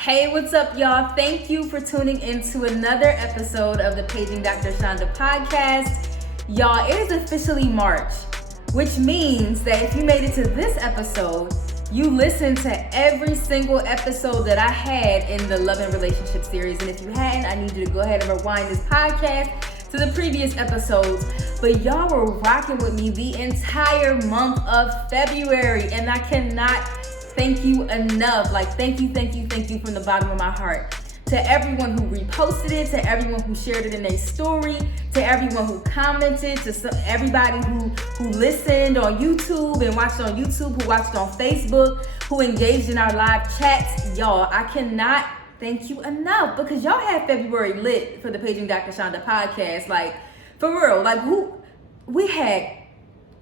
Hey, what's up, y'all? Thank you for tuning into another episode of the Paging Dr. Chanda podcast. Y'all, it is officially March, which means that if you made it to this episode, you listened to every single episode that I had in the Love and Relationship series. And if you hadn't, I need you to go ahead and rewind this podcast to the previous episodes. But y'all were rocking with me the entire month of February, and I cannot thank you enough. Thank you from the bottom of my heart. To everyone who reposted it, to everyone who shared it in their story, to everyone who commented, to everybody who listened on YouTube and watched on YouTube, who watched on Facebook, who engaged in our live chats. Y'all, I cannot thank you enough because y'all had February lit for the Paging Dr. Chanda podcast. For real, we had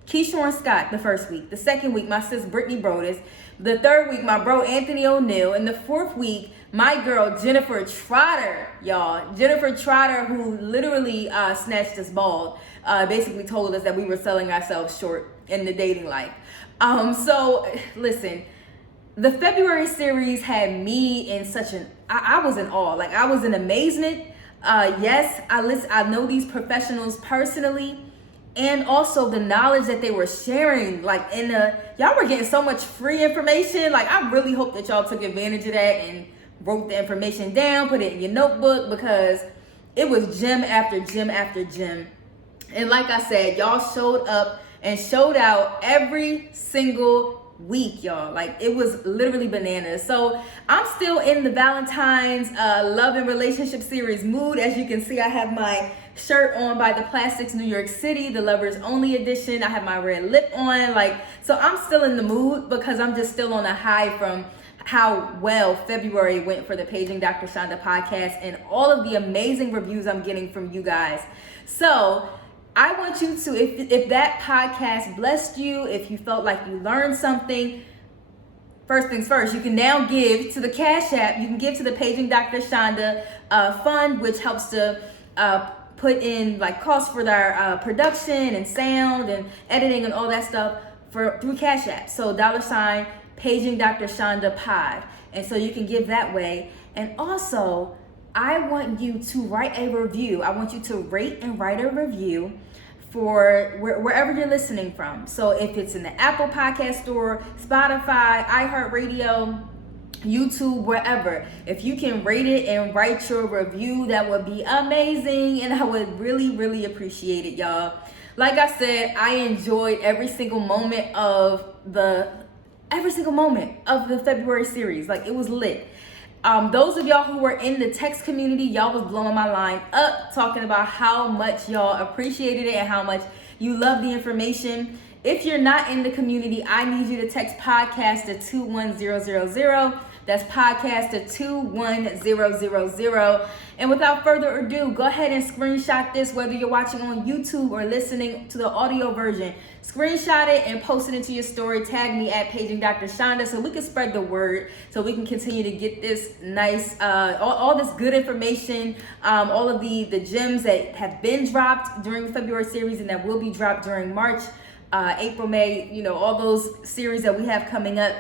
Keyshawn Scott the first week. The second week, my sis Brittany Brodus. The third week, my bro Anthony O'Neill. And the fourth week, my girl Jennifer Trotter, y'all. Jennifer Trotter, who literally snatched us bald, basically told us that we were selling ourselves short in the dating life. So listen, the February series had me in I was in awe. I was in amazement. Yes, I know these professionals personally. And also the knowledge that they were sharing, y'all were getting so much free information. I really hope that y'all took advantage of that and wrote the information down, put it in your notebook, because it was gem after gem after gem. And like I said, y'all showed up and showed out every single week, y'all. It was literally bananas. So I'm still in the Valentine's Love and Relationship series mood. As you can see, I have my shirt on by the Plastics New York City, the Lovers Only edition. I have my red lip on. So I'm still in the mood because I'm just still on a high from how well February went for the Paging Dr. Chanda podcast and all of the amazing reviews I'm getting from you guys. So I want you to, if that podcast blessed you, if you felt like you learned something, first things first, you can now give to the Cash App. You can give to the Paging Dr. Chanda fund, which helps to put in costs for their production and sound and editing and all that stuff through Cash App. So $ Paging Dr. Chanda pod. And so you can give that way. And also, I want you to write a review. I want you to rate and write a review for wherever you're listening from. So if it's in the Apple Podcast Store, Spotify, iHeartRadio, YouTube, wherever, if you can rate it and write your review, that would be amazing, and I would really, really appreciate it, y'all. Like I said, I enjoyed every single moment of the February series. It was lit. Those of y'all who were in the text community, y'all was blowing my line up, talking about how much y'all appreciated it and how much you love the information. If you're not in the community, I need you to text podcast to 21000. That's podcast to 21000. And without further ado, go ahead and screenshot this, whether you're watching on YouTube or listening to the audio version. Screenshot it and post it into your story. Tag me at Paging Dr. Chanda so we can spread the word, so we can continue to get this nice, all this good information, all of the gems that have been dropped during the February series and that will be dropped during March, April, May, all those series that we have coming up.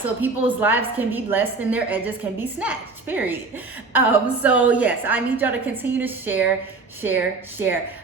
So people's lives can be blessed and their edges can be snatched, period. So yes, I need y'all to continue to share.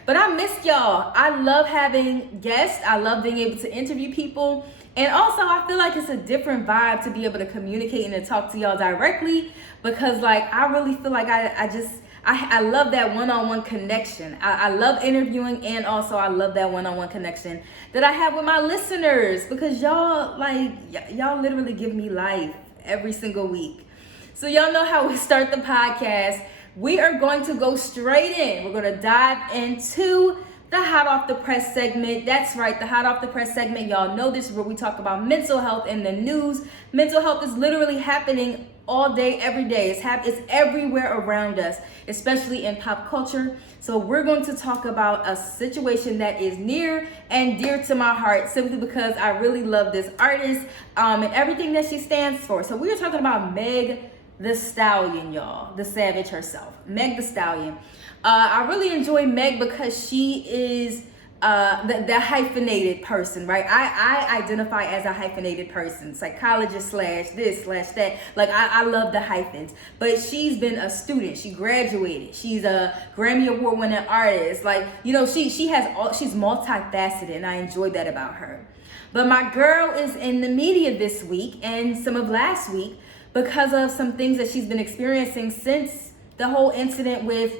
But I missed y'all. I love having guests. I love being able to interview people. And also I feel like it's a different vibe to be able to communicate and to talk to y'all directly, because I really feel like I love that one-on-one connection. I love interviewing, and also I love that one-on-one connection that I have with my listeners, because y'all literally give me life every single week. So y'all know how we start the podcast. We are going to go straight in. We're going to dive into the Hot Off the Press segment. That's right, the Hot Off the Press segment. Y'all know this is where we talk about mental health in the news. Mental health is literally happening all day, every day. It's everywhere around us, especially in pop culture. So we're going to talk about a situation that is near and dear to my heart, simply because I really love this artist and everything that she stands for. So we are talking about Meg the Stallion, y'all, the Savage herself, Meg the Stallion. I really enjoy Meg because she is the hyphenated person, right? I identify as a hyphenated person, psychologist slash this slash that. Like I love the hyphens. But she's been a student. She graduated. She's a Grammy Award winning artist. Like, you know, she's multifaceted, and I enjoy that about her. But my girl is in the media this week and some of last week because of some things that she's been experiencing since the whole incident with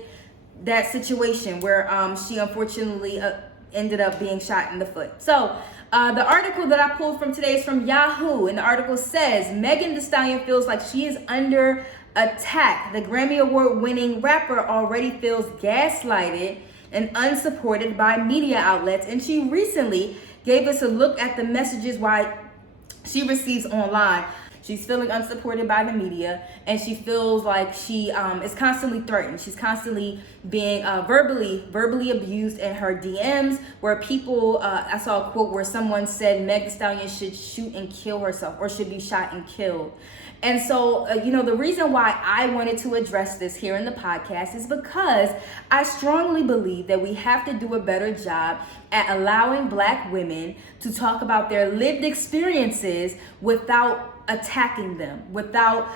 that situation where she unfortunately ended up being shot in the foot. So the article that I pulled from today is from Yahoo, and the article says Megan Thee Stallion feels like she is under attack. The Grammy Award winning rapper already feels gaslighted and unsupported by media outlets, and she recently gave us a look at the messages why she receives online. She's feeling unsupported by the media, and she feels like she is constantly threatened. She's constantly being verbally abused in her DMs, where people, I saw a quote where someone said Meg Thee Stallion should shoot and kill herself, or should be shot and killed. And so, you know, the reason why I wanted to address this here in the podcast is because I strongly believe that we have to do a better job at allowing Black women to talk about their lived experiences without attacking them, without,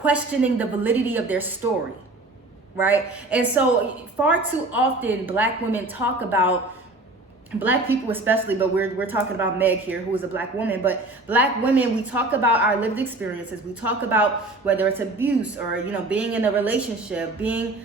questioning the validity of their story, right? And so far too often, Black women talk about, Black people especially, but we're talking about Meg here, who is a Black woman, but Black women, we talk about our lived experiences. We talk about whether it's abuse or, you know, being in a relationship, being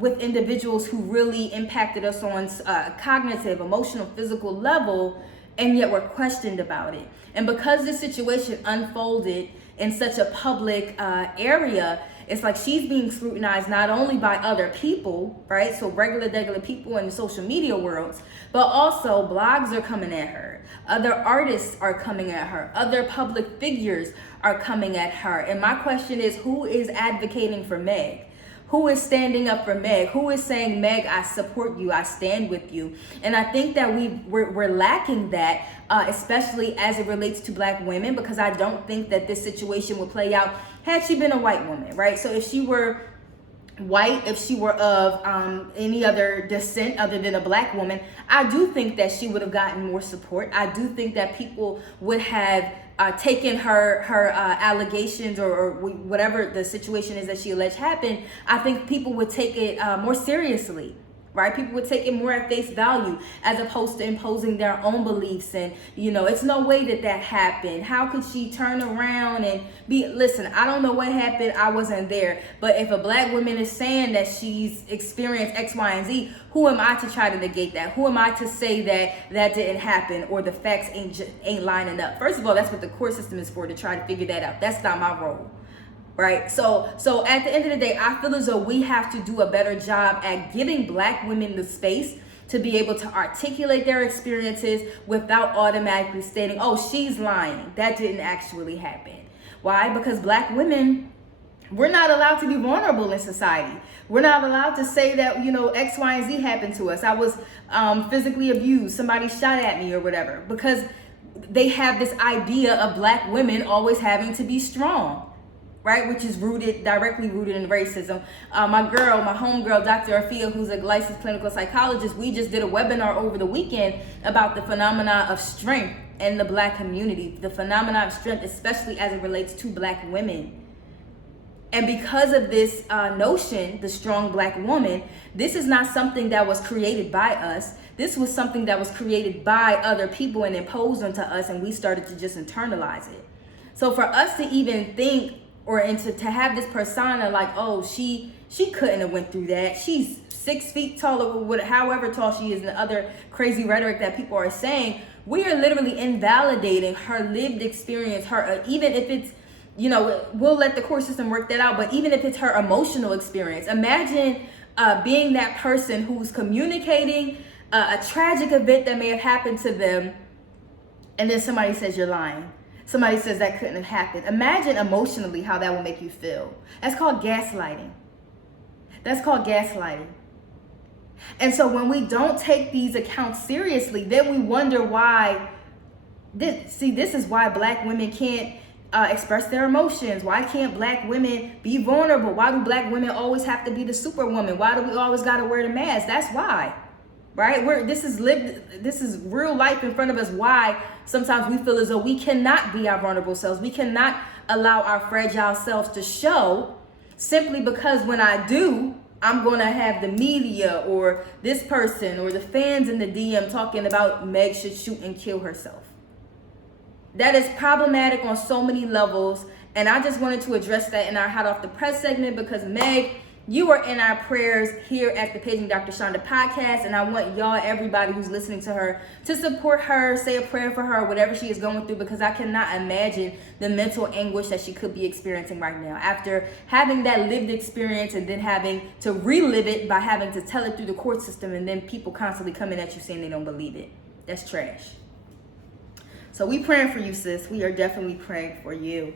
with individuals who really impacted us on a cognitive, emotional, physical level, and yet we're questioned about it. And because this situation unfolded in such a public area, it's like she's being scrutinized not only by other people, right? So regular people in the social media worlds, but also blogs are coming at her. Other artists are coming at her. Other public figures are coming at her. And my question is, who is advocating for Meg? Who is standing up for Meg? Who is saying, Meg, I support you, I stand with you? And I think that we're lacking that, especially as it relates to Black women, because I don't think that this situation would play out had she been a white woman, right? So if she were white, if she were of any other descent other than a Black woman, I do think that she would have gotten more support. I do think that people would have taken her allegations or whatever the situation is that she alleged happened. I think people would take it more seriously, right? People would take it more at face value as opposed to imposing their own beliefs. And, you know, it's no way that happened. How could she turn around and listen, I don't know what happened. I wasn't there. But if a Black woman is saying that she's experienced X, Y, and Z, who am I to try to negate that? Who am I to say that didn't happen or the facts ain't lining up? First of all, that's what the court system is for, to try to figure that out. That's not my role. Right. So at the end of the day, I feel as though we have to do a better job at giving Black women the space to be able to articulate their experiences without automatically stating, oh, she's lying. That didn't actually happen. Why? Because Black women, we're not allowed to be vulnerable in society. We're not allowed to say that, you know, X, Y, and Z happened to us. I was physically abused. Somebody shot at me or whatever, because they have this idea of Black women always having to be strong. Right, which is directly rooted in racism. My homegirl, Dr. Afia, who's a licensed clinical psychologist, we just did a webinar over the weekend about the phenomena of strength in the Black community, the phenomena of strength, especially as it relates to Black women. And because of this notion, the strong Black woman, this is not something that was created by us. This was something that was created by other people and imposed onto us, and we started to just internalize it. So for us to even think to have this persona like, oh, she couldn't have went through that. She's 6 feet tall, or however tall she is, and the other crazy rhetoric that people are saying, we are literally invalidating her lived experience, even if it's, you know, we'll let the court system work that out, but even if it's her emotional experience. Imagine being that person who's communicating a tragic event that may have happened to them, and then somebody says you're lying. Somebody says that couldn't have happened. Imagine emotionally how that will make you feel. That's called gaslighting. And so when we don't take these accounts seriously, then we wonder why. This is why Black women can't express their emotions. Why can't Black women be vulnerable? Why do Black women always have to be the superwoman? Why do we always got to wear the mask? That's why. right? This is real life in front of us. Why sometimes we feel as though we cannot be our vulnerable selves. We cannot allow our fragile selves to show, simply because when I do, I'm going to have the media or this person or the fans in the DM talking about Meg should shoot and kill herself. That is problematic on so many levels. And I just wanted to address that in our Hot Off the Press segment, because Meg, you are in our prayers here at the Paging Dr. Chanda podcast. And I want y'all, everybody who's listening to her, to support her, say a prayer for her, whatever she is going through, because I cannot imagine the mental anguish that she could be experiencing right now after having that lived experience and then having to relive it by having to tell it through the court system, and then people constantly coming at you saying they don't believe it. That's trash. So we praying for you, sis. We are definitely praying for you.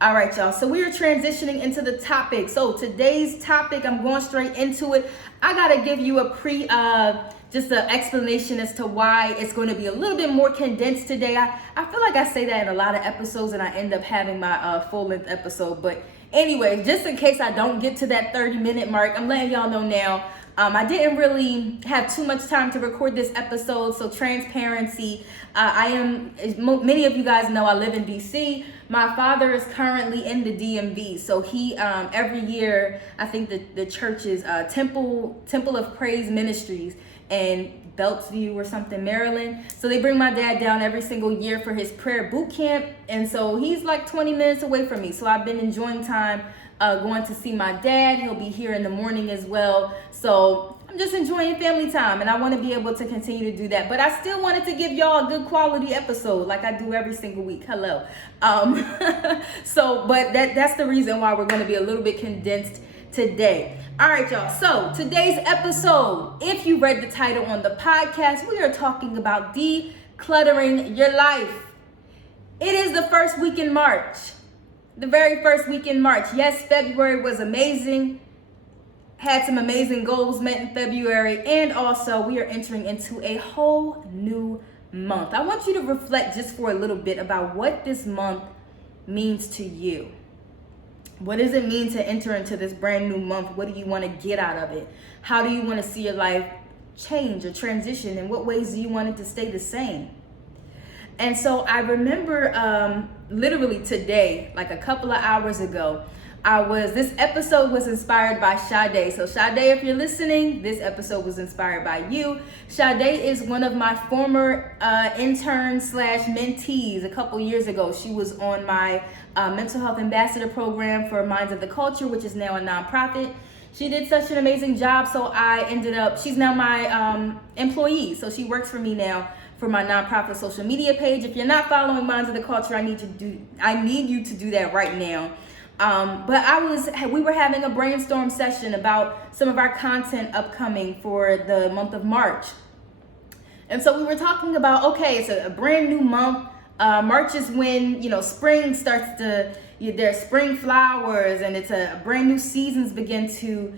All right, y'all. So we are transitioning into the topic. So today's topic, I'm going straight into it. I got to give you a just an explanation as to why it's going to be a little bit more condensed today. I feel like I say that in a lot of episodes and I end up having my full-length episode. But anyway, just in case I don't get to that 30-minute mark, I'm letting y'all know now. I didn't really have too much time to record this episode, so transparency. Many of you guys know, I live in DC. My father is currently in the DMV, so he every year, I think the church's Temple of Praise Ministries in Beltsview or something, Maryland. So they bring my dad down every single year for his prayer boot camp, and so he's like 20 minutes away from me. So I've been enjoying time going to see my dad. He'll be here in the morning as well. So I'm just enjoying family time, and I want to be able to continue to do that. But I still wanted to give y'all a good quality episode like I do every single week. Hello. But that's the reason why we're going to be a little bit condensed today. All right, y'all. So today's episode, if you read the title on the podcast, we are talking about decluttering your life. It is the first week in March. The very first week in March. Yes, February was amazing. Had some amazing goals met in February. And also, we are entering into a whole new month. I want you to reflect just for a little bit about what this month means to you. What does it mean to enter into this brand new month? What do you want to get out of it? How do you want to see your life change or transition? In what ways do you want it to stay the same? And so I remember literally today, like a couple of hours ago, this episode was inspired by Chanda. So Chanda, if you're listening, this episode was inspired by you. Chanda is one of my former interns / mentees a couple years ago. She was on my mental health ambassador program for Minds of the Culture, which is now a nonprofit. She did such an amazing job. So she's now my employee. So she works for me now for my nonprofit social media page. If you're not following Minds of the Culture, I need you to do that right now. But we were having a brainstorm session about some of our content upcoming for the month of March. And so we were talking about, okay, it's a brand new month. March is when, spring starts there's spring flowers, and it's a brand new seasons begin to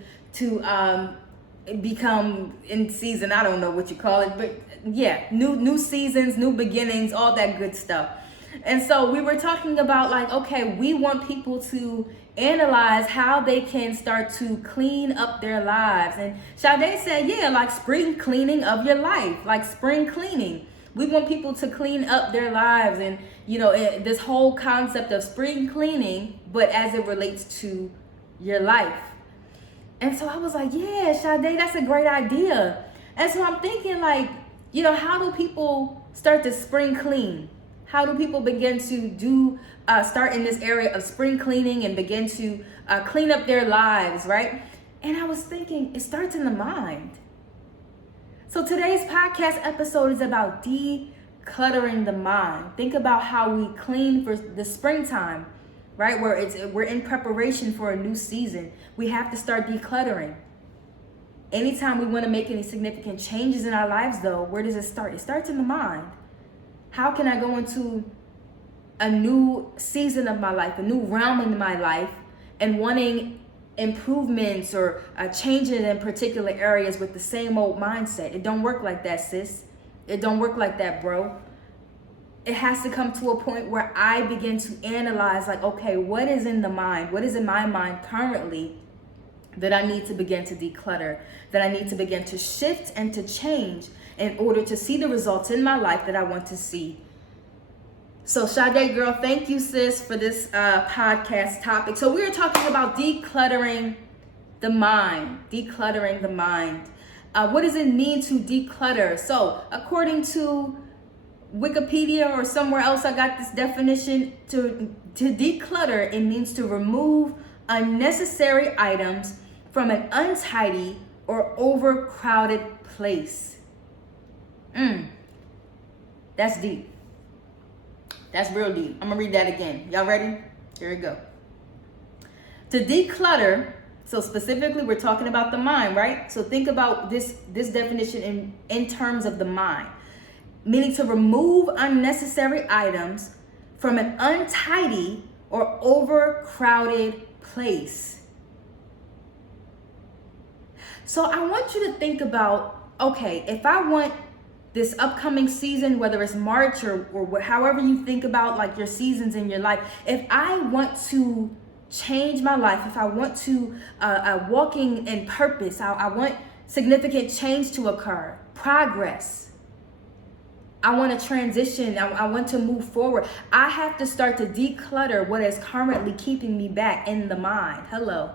become in season. I don't know what you call it, but yeah, new seasons, new beginnings, all that good stuff. And so we were talking about like, okay, we want people to analyze how they can start to clean up their lives. And Chanda said, yeah, like spring cleaning of your life, like spring cleaning. We want people to clean up their lives, and this whole concept of spring cleaning, but as it relates to your life. And so I was like, yeah, Chanda, that's a great idea. And so I'm thinking like, how do people start to spring clean? How do people begin to start in this area of spring cleaning and begin to clean up their lives, right? And I was thinking, it starts in the mind. So today's podcast episode is about decluttering the mind. Think about how we clean for the springtime, right? We're in preparation for a new season. We have to start decluttering. Anytime we want to make any significant changes in our lives, though, where does it start? It starts in the mind. How can I go into a new season of my life, a new realm in my life, and wanting improvements or changes in particular areas with the same old mindset? It don't work like that, sis. It don't work like that, bro. It has to come to a point where I begin to analyze like, okay, what is in the mind? What is in my mind currently that I need to begin to declutter, that I need to begin to shift and to change in order to see the results in my life that I want to see. So Sade girl, thank you sis for this podcast topic. So we are talking about decluttering the mind, decluttering the mind. What does it mean to declutter? So according to Wikipedia or somewhere else, I got this definition. To declutter, it means to remove unnecessary items from an untidy or overcrowded place. That's deep. That's real deep. I'm gonna read that again. Y'all ready? Here we go. To declutter, so specifically we're talking about the mind, right? So think about this definition in terms of the mind. Meaning to remove unnecessary items from an untidy or overcrowded place. So I want you to think about, okay, if I want this upcoming season, whether it's March or however you think about like your seasons in your life, if I want to change my life, if I want to walking in purpose, I want significant change to occur, progress, I want to transition, I want to move forward, I have to start to declutter what is currently keeping me back in the mind. Hello.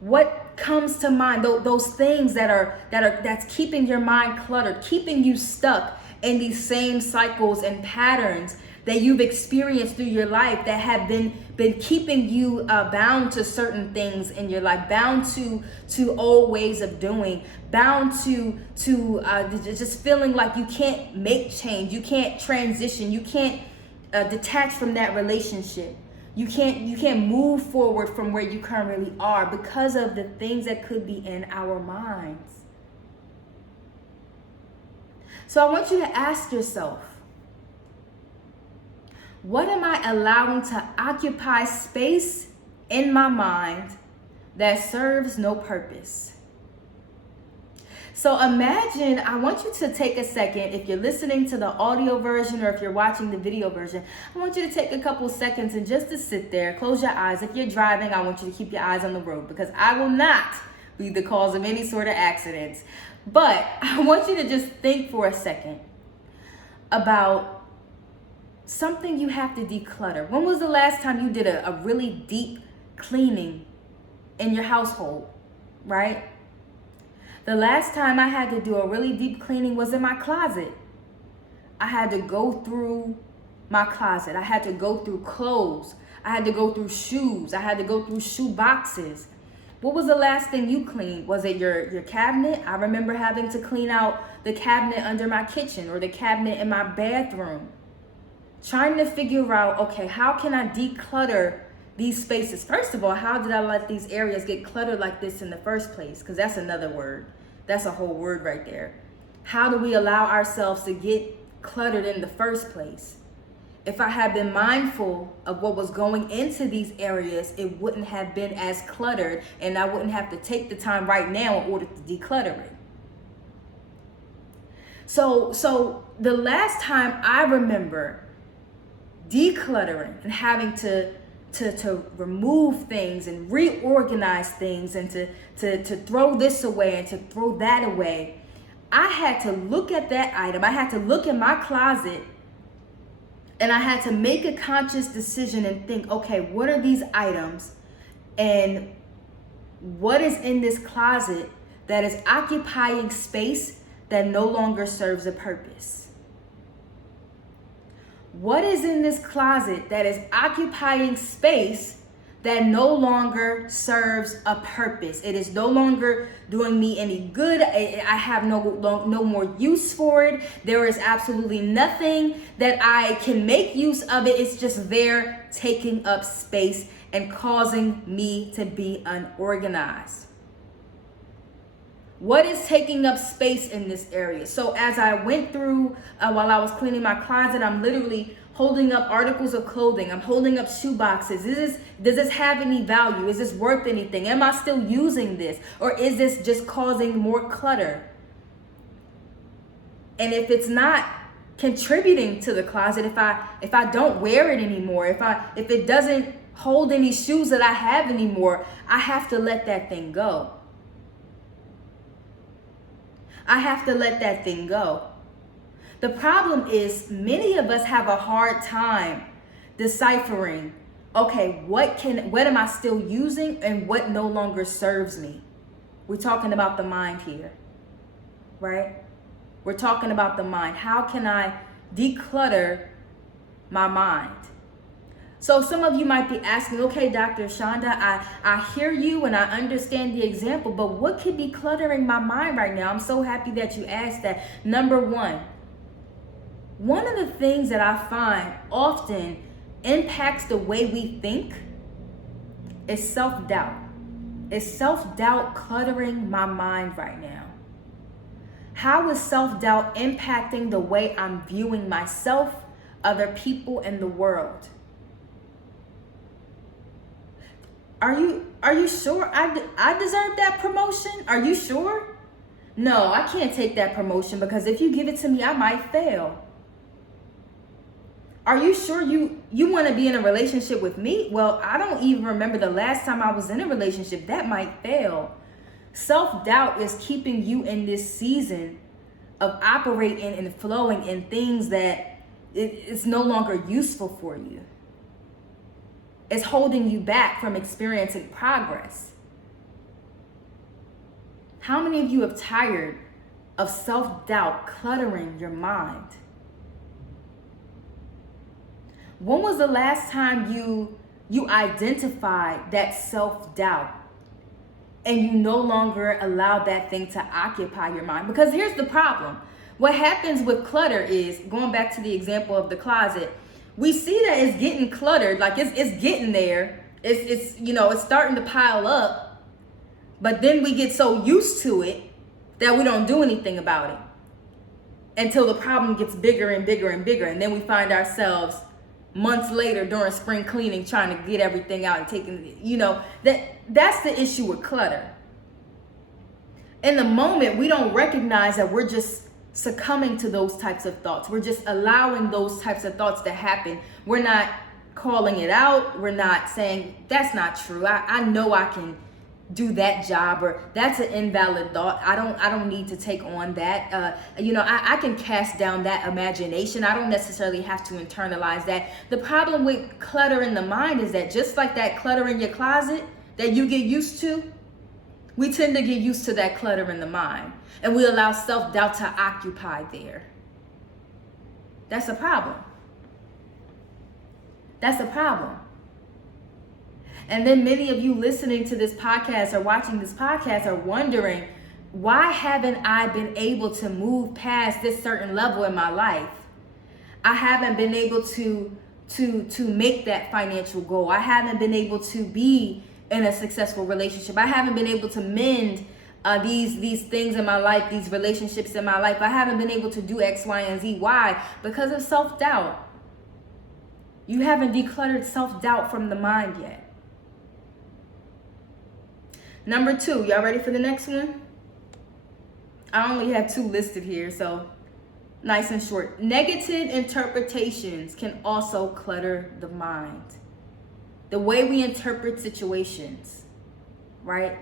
What comes to mind? Those things that's keeping your mind cluttered, keeping you stuck in these same cycles and patterns that you've experienced through your life, that have been keeping you bound to certain things in your life, bound to old ways of doing, bound to just feeling like you can't make change, you can't transition, you can't detach from that relationship. You can't move forward from where you currently are because of the things that could be in our minds. So I want you to ask yourself, what am I allowing to occupy space in my mind that serves no purpose? So imagine, I want you to take a second, if you're listening to the audio version or if you're watching the video version, I want you to take a couple seconds and just to sit there, close your eyes. If you're driving, I want you to keep your eyes on the road because I will not be the cause of any sort of accidents. But I want you to just think for a second about something you have to declutter. When was the last time you did a really deep cleaning in your household, right? The last time I had to do a really deep cleaning was in my closet. I had to go through my closet. I had to go through clothes. I had to go through shoes. I had to go through shoe boxes. What was the last thing you cleaned? Was it your cabinet? I remember having to clean out the cabinet under my kitchen or the cabinet in my bathroom. Trying to figure out, okay, how can I declutter these spaces? First of all, how did I let these areas get cluttered like this in the first place? Because that's another word. That's a whole word right there. How do we allow ourselves to get cluttered in the first place? If I had been mindful of what was going into these areas, it wouldn't have been as cluttered and I wouldn't have to take the time right now in order to declutter it. So the last time I remember decluttering and having to remove things and reorganize things and to throw this away and to throw that away, I had to look at that item. I had to look in my closet and I had to make a conscious decision and think, okay, what are these items and what is in this closet that is occupying space that no longer serves a purpose? What is in this closet that is occupying space that no longer serves a purpose? It is no longer doing me any good. I have no more use for it. There is absolutely nothing that I can make use of it. It's just there taking up space and causing me to be unorganized. What is taking up space in this area? So as I went through, while I was cleaning my closet, I'm literally holding up articles of clothing. I'm holding up shoe boxes. Does this have any value? Is this worth anything? Am I still using this? Or is this just causing more clutter? And if it's not contributing to the closet, if I don't wear it anymore, if it doesn't hold any shoes that I have anymore. I have to let that thing go. I have to let that thing go. The problem is many of us have a hard time deciphering, okay, what am I still using and what no longer serves me? We're talking about the mind here, right? We're talking about the mind. How can I declutter my mind? So some of you might be asking, okay, Dr. Chanda, I hear you and I understand the example, but what could be cluttering my mind right now? I'm so happy that you asked that. Number one of the things that I find often impacts the way we think is self-doubt. Is self-doubt cluttering my mind right now? How is self-doubt impacting the way I'm viewing myself, other people, and the world? Are you sure I deserve that promotion? Are you sure? No, I can't take that promotion because if you give it to me, I might fail. Are you sure you want to be in a relationship with me? Well, I don't even remember the last time I was in a relationship. That might fail. Self-doubt is keeping you in this season of operating and flowing in things that it's no longer useful for you. It's holding you back from experiencing progress. How many of you have tired of self-doubt cluttering your mind? When was the last time you identified that self-doubt and you no longer allowed that thing to occupy your mind? Because here's the problem. What happens with clutter is, going back to the example of the closet, we see that it's getting cluttered, like it's getting there. It's starting to pile up, but then we get so used to it that we don't do anything about it until the problem gets bigger and bigger and bigger, and then we find ourselves months later during spring cleaning trying to get everything out and taking, that's the issue with clutter. In the moment, we don't recognize that we're just succumbing to those types of thoughts. We're just allowing those types of thoughts to happen. We're not calling it out. We're not saying, that's not true. I know I can do that job, or that's an invalid thought. I don't need to take on that. I can cast down that imagination. I don't necessarily have to internalize that. The problem with clutter in the mind is that just like that clutter in your closet that you get used to, we tend to get used to that clutter in the mind, and we allow self-doubt to occupy there. That's a problem. That's a problem. And then many of you listening to this podcast or watching this podcast are wondering, why haven't I been able to move past this certain level in my life? I haven't been able to make that financial goal. I haven't been able to be in a successful relationship. I haven't been able to mend these things in my life, these relationships in my life. I haven't been able to do X, Y, and Z. Why? Because of self-doubt. You haven't decluttered self-doubt from the mind yet. Number 2, y'all ready for the next one? I only have 2 listed here, so nice and short. Negative interpretations can also clutter the mind. The way we interpret situations, right?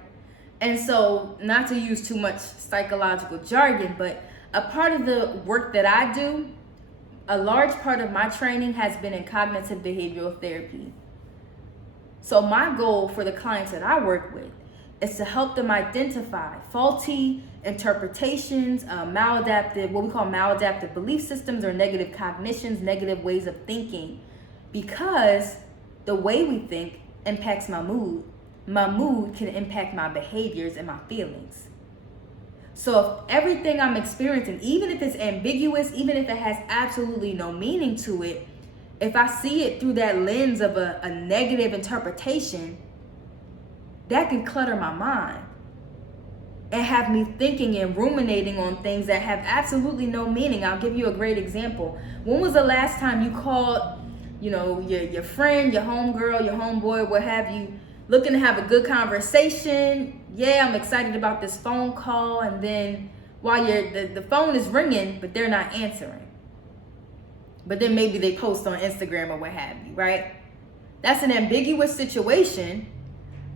And so, not to use too much psychological jargon, but a part of the work that I do, a large part of my training has been in cognitive behavioral therapy. So my goal for the clients that I work with is to help them identify faulty interpretations, maladaptive, what we call maladaptive belief systems, or negative cognitions, negative ways of thinking, because the way we think impacts my mood. My mood can impact my behaviors and my feelings. So if everything I'm experiencing, even if it's ambiguous, even if it has absolutely no meaning to it, if I see it through that lens of a negative interpretation, that can clutter my mind and have me thinking and ruminating on things that have absolutely no meaning. I'll give you a great example. When was the last time you called, your friend, your homegirl, your homeboy, what have you, looking to have a good conversation? Yeah, I'm excited about this phone call. And then while the phone is ringing, but they're not answering. But then maybe they post on Instagram or what have you, right? That's an ambiguous situation,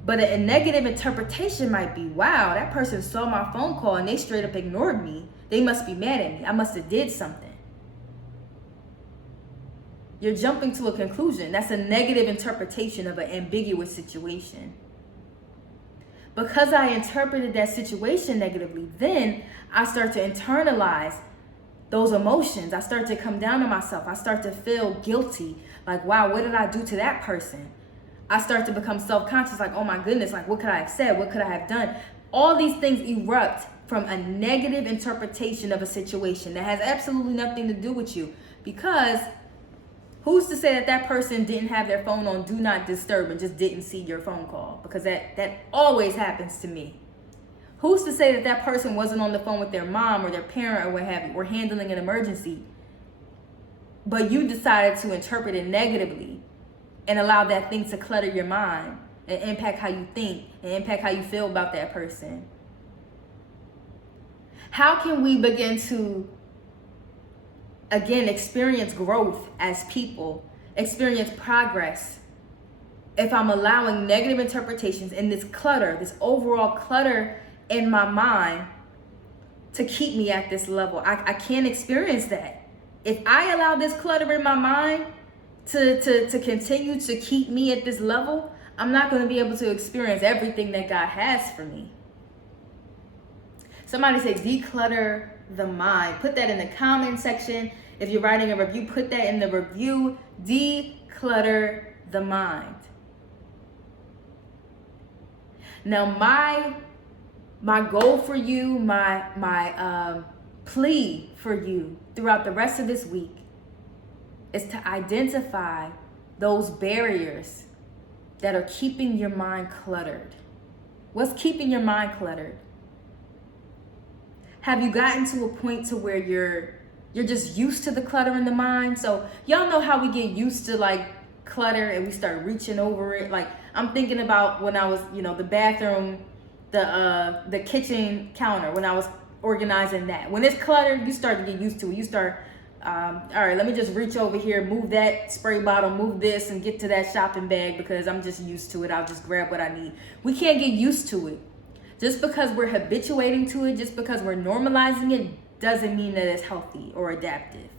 but a negative interpretation might be, wow, that person saw my phone call and they straight up ignored me. They must be mad at me. I must have did something. You're jumping to a conclusion. That's a negative interpretation of an ambiguous situation. Because I interpreted that situation negatively, then I start to internalize those emotions. I start to come down on myself. I start to feel guilty. Like, wow, what did I do to that person? I start to become self-conscious, like, oh my goodness, like, what could I have said? What could I have done? All these things erupt from a negative interpretation of a situation that has absolutely nothing to do with you. Because who's to say that that person didn't have their phone on do not disturb and just didn't see your phone call? Because that always happens to me. Who's to say that that person wasn't on the phone with their mom or their parent or what have you, or handling an emergency, but you decided to interpret it negatively and allow that thing to clutter your mind and impact how you think and impact how you feel about that person? How can we begin to, again, experience growth as people, experience progress, if I'm allowing negative interpretations and this clutter, this overall clutter in my mind to keep me at this level? I can't experience that. If I allow this clutter in my mind to continue to keep me at this level, I'm not going to be able to experience everything that God has for me. Somebody say declutter the mind. Put that in the comment section. If you're writing a review, put that in the review. Declutter the mind. Now, my goal for you, my plea for you throughout the rest of this week is to identify those barriers that are keeping your mind cluttered. What's keeping your mind cluttered? Have you gotten to a point to where you're just used to the clutter in the mind? So y'all know how we get used to like clutter and we start reaching over it. Like I'm thinking about when I was, the bathroom, the kitchen counter, when I was organizing that. When it's cluttered, you start to get used to it. You start, all right, let me just reach over here, move that spray bottle, move this, and get to that shopping bag because I'm just used to it. I'll just grab what I need. We can't get used to it. Just because we're habituating to it, just because we're normalizing it, doesn't mean that it's healthy or adaptive.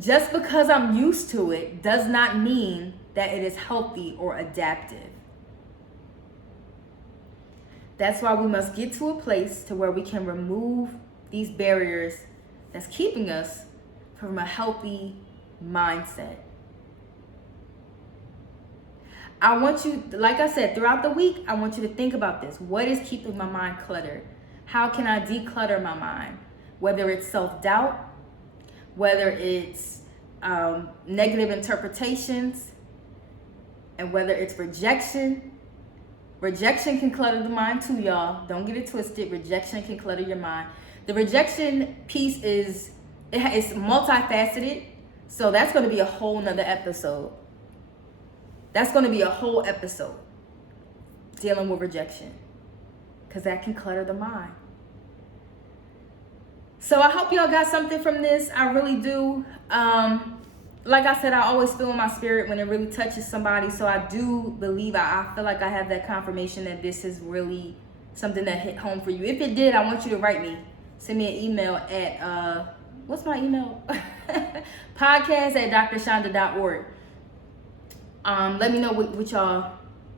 Just because I'm used to it does not mean that it is healthy or adaptive. That's why we must get to a place to where we can remove these barriers that's keeping us from a healthy mindset. I want you, like I said, throughout the week, I want you to think about this. What is keeping my mind cluttered? How can I declutter my mind? Whether it's self-doubt, whether it's negative interpretations, and whether it's rejection. Rejection can clutter the mind too, y'all. Don't get it twisted. Rejection can clutter your mind. The rejection piece it's multifaceted. So that's going to be a whole nother episode. That's going to be a whole episode dealing with rejection, because that can clutter the mind. So I hope y'all got something from this. I really do. Like I said, I always feel in my spirit when it really touches somebody. So I do believe, I feel like I have that confirmation that this is really something that hit home for you. If it did, I want you to write me. Send me an email at, what's my email? podcast@drchanda.org. Let me know what y'all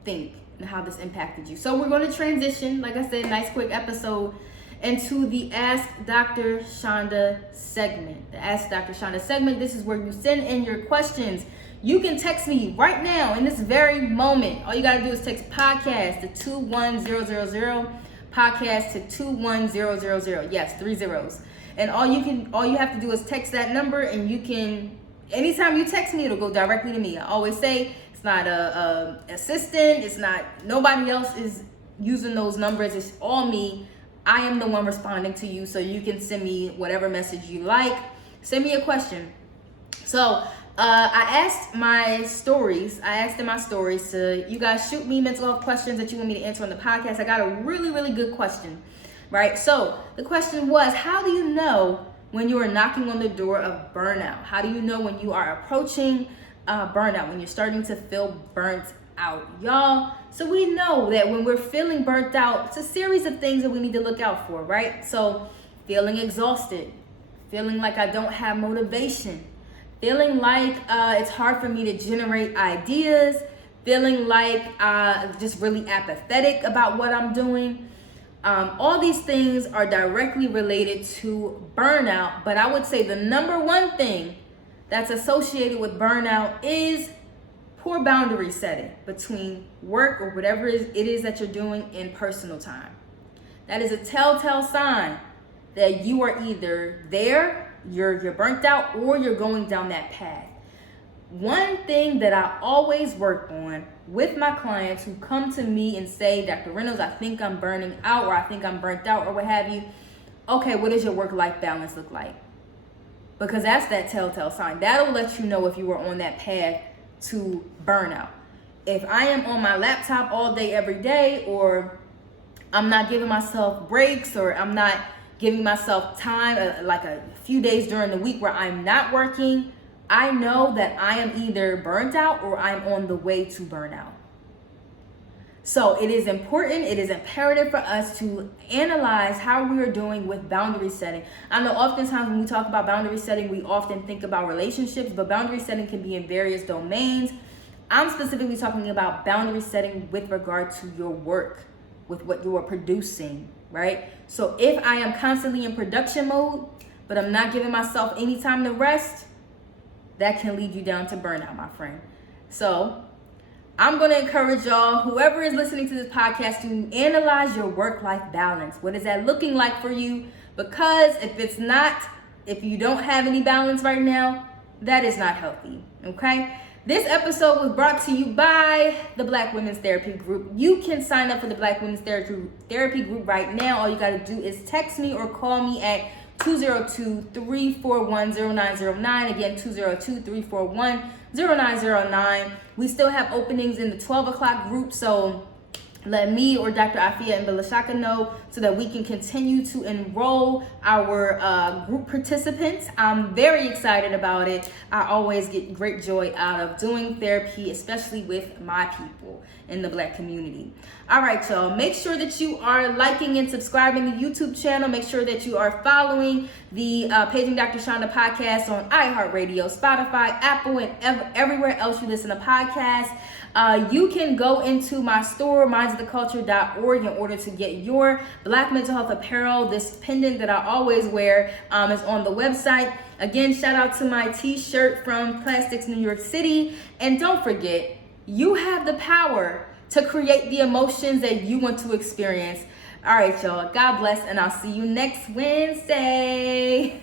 think and how this impacted you. So we're going to transition, like I said, nice quick episode, into the Ask Dr. Chanda segment. The Ask Dr. Chanda segment, this is where you send in your questions. You can text me right now in this very moment. All you got to do is text podcast to 21000, podcast to 21000. Yes, 3 zeros. And all you have to do is text that number, and you can, anytime you text me, it'll go directly to me. I always say it's not a assistant. It's not, nobody else is using those numbers. It's all me. I am the one responding to you, so you can send me whatever message you like. Send me a question. So I asked in my stories to you guys shoot me mental health questions that you want me to answer on the podcast. I got a really, really good question, right? So the question was, how do you know when you are knocking on the door of burnout? How do you know when you are approaching burnout, when you're starting to feel burnt out, y'all? So we know that when we're feeling burnt out, it's a series of things that we need to look out for, right? So feeling exhausted, feeling like I don't have motivation, feeling like it's hard for me to generate ideas, feeling like just really apathetic about what I'm doing. All these things are directly related to burnout, but I would say the number one thing that's associated with burnout is poor boundary setting between work or whatever it is that you're doing in personal time. That is a telltale sign that you are either there, you're burnt out, or you're going down that path. One thing that I always work on with my clients who come to me and say, Dr. Reynolds, I think I'm burning out, or I think I'm burnt out, or what have you. Okay, what does your work-life balance look like? Because that's that telltale sign. That'll let you know if you are on that path to burnout. If I am on my laptop all day, every day, or I'm not giving myself breaks, or I'm not giving myself time, like a few days during the week where I'm not working, I know that I am either burnt out or I'm on the way to burnout. So it is important, it is imperative for us to analyze how we are doing with boundary setting. I know oftentimes when we talk about boundary setting, we often think about relationships, but boundary setting can be in various domains. I'm specifically talking about boundary setting with regard to your work, with what you are producing, right? So if I am constantly in production mode, but I'm not giving myself any time to rest, that can lead you down to burnout, my friend. So I'm going to encourage y'all, whoever is listening to this podcast, to analyze your work-life balance. What is that looking like for you? Because if you don't have any balance right now, that is not healthy, okay? This episode was brought to you by the Black Women's Therapy Group. You can sign up for the Black Women's Therapy Group right now. All you got to do is text me or call me at 202-341-0909. Again, 202-341-0909. We still have openings in the 12 o'clock group, so let me or Dr. Afia and Bilashaka know so that we can continue to enroll our group participants. I'm very excited about it. I always get great joy out of doing therapy, especially with my people in the Black community. All right, y'all. Make sure that you are liking and subscribing the YouTube channel. Make sure that you are following the Paging Dr. Chanda podcast on iHeartRadio, Spotify, Apple, and everywhere else you listen to podcasts. You can go into my store, mindsoftheculture.org, in order to get your Black mental health apparel. This pendant that I always wear is on the website. Again, shout out to my t-shirt from Plastics New York City. And don't forget, you have the power to create the emotions that you want to experience. All right, y'all. God bless, and I'll see you next Wednesday.